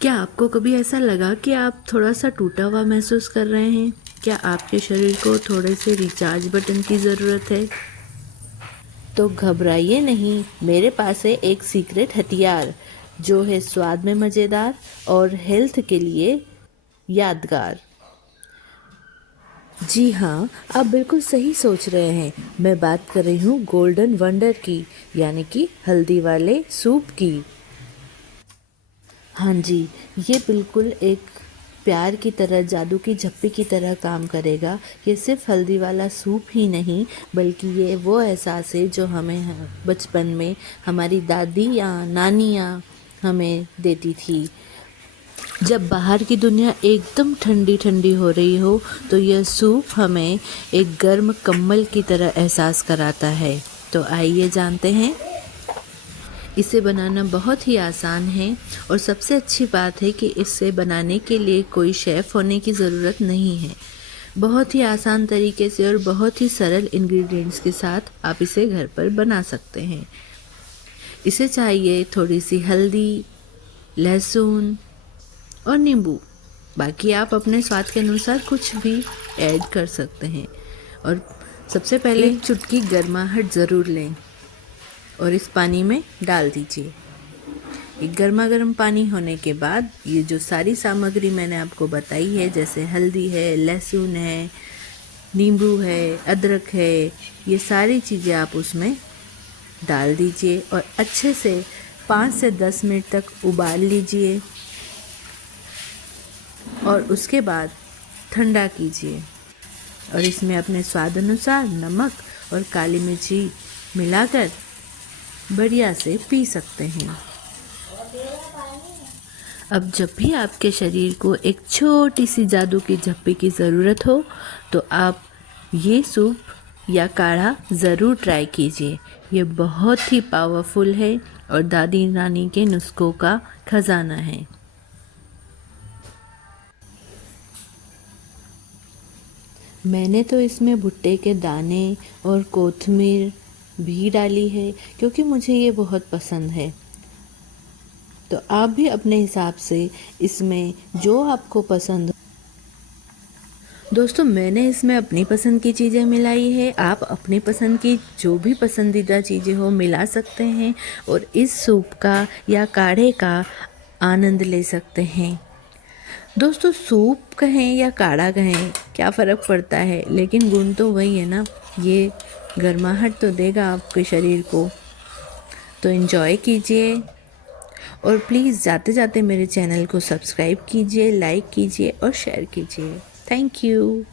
क्या आपको कभी ऐसा लगा कि आप थोड़ा सा टूटा हुआ महसूस कर रहे हैं? क्या आपके शरीर को थोड़े से रिचार्ज बटन की ज़रूरत है? तो घबराइए नहीं, मेरे पास है एक सीक्रेट हथियार जो है स्वाद में मज़ेदार और हेल्थ के लिए यादगार। जी हाँ, आप बिल्कुल सही सोच रहे हैं। मैं बात कर रही हूँ गोल्डन वंडर की, यानी कि हल्दी वाले सूप की। हाँ जी, ये बिल्कुल एक प्यार की तरह, जादू की झप्पी की तरह काम करेगा। ये सिर्फ हल्दी वाला सूप ही नहीं, बल्कि ये वो एहसास है जो हमें बचपन में हमारी दादी या नानियाँ हमें देती थी। जब बाहर की दुनिया एकदम ठंडी ठंडी हो रही हो, तो यह सूप हमें एक गर्म कंबल की तरह एहसास कराता है। तो आइए जानते हैं। इसे बनाना बहुत ही आसान है और सबसे अच्छी बात है कि इसे बनाने के लिए कोई शेफ़ होने की ज़रूरत नहीं है। बहुत ही आसान तरीके से और बहुत ही सरल इंग्रेडिएंट्स के साथ आप इसे घर पर बना सकते हैं। इसे चाहिए थोड़ी सी हल्दी, लहसुन और नींबू। बाकी आप अपने स्वाद के अनुसार कुछ भी ऐड कर सकते हैं। और सबसे पहले एक चुटकी गर्माहट ज़रूर लें और इस पानी में डाल दीजिए। एक गर्मा गर्म पानी होने के बाद ये जो सारी सामग्री मैंने आपको बताई है, जैसे हल्दी है, लहसुन है, नींबू है, अदरक है, ये सारी चीज़ें आप उसमें डाल दीजिए और अच्छे से 5 से 10 मिनट तक उबाल लीजिए और उसके बाद ठंडा कीजिए और इसमें अपने स्वाद अनुसार नमक और काली मिर्ची मिलाकर बढ़िया से पी सकते हैं। अब जब भी आपके शरीर को एक छोटी सी जादू की झप्पी की ज़रूरत हो, तो आप ये सूप या काढ़ा ज़रूर ट्राई कीजिए। ये बहुत ही पावरफुल है और दादी नानी के नुस्खों का खजाना है। मैंने तो इसमें भुट्टे के दाने और कोथिमीर भी डाली है, क्योंकि मुझे ये बहुत पसंद है। तो आप भी अपने हिसाब से इसमें जो आपको पसंद हो। दोस्तों, मैंने इसमें अपनी पसंद की चीज़ें मिलाई है। आप अपनी पसंद की जो भी पसंदीदा चीज़ें हो मिला सकते हैं और इस सूप का या काढ़े का आनंद ले सकते हैं। दोस्तों, सूप कहें या काढ़ा कहें, क्या फ़र्क पड़ता है, लेकिन गुण तो वही है ना। ये गर्माहट तो देगा आपके शरीर को। तो एंजॉय कीजिए और प्लीज़ जाते जाते मेरे चैनल को सब्सक्राइब कीजिए, लाइक कीजिए और शेयर कीजिए। Thank you.